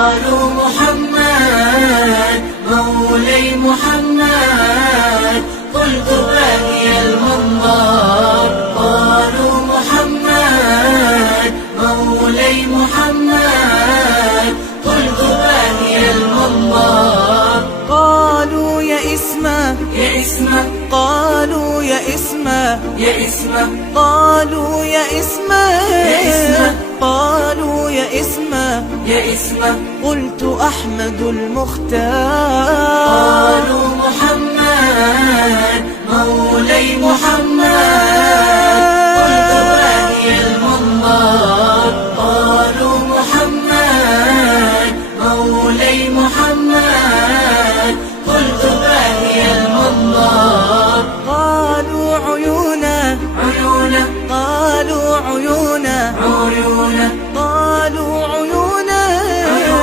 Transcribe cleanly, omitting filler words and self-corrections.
قالوا محمد مولاي محمد، قلت باقي المنظر. قالوا محمد مولاي محمد، قلت باقي المنظر. قالوا يا اسمه يا اسمه، قالوا يا اسمه يا اسمه، قالوا يا اسمه يا اسمه، قالوا يا اسمه يا اسمه، قلت أحمد المختار. قالوا محمد مولاي محمد،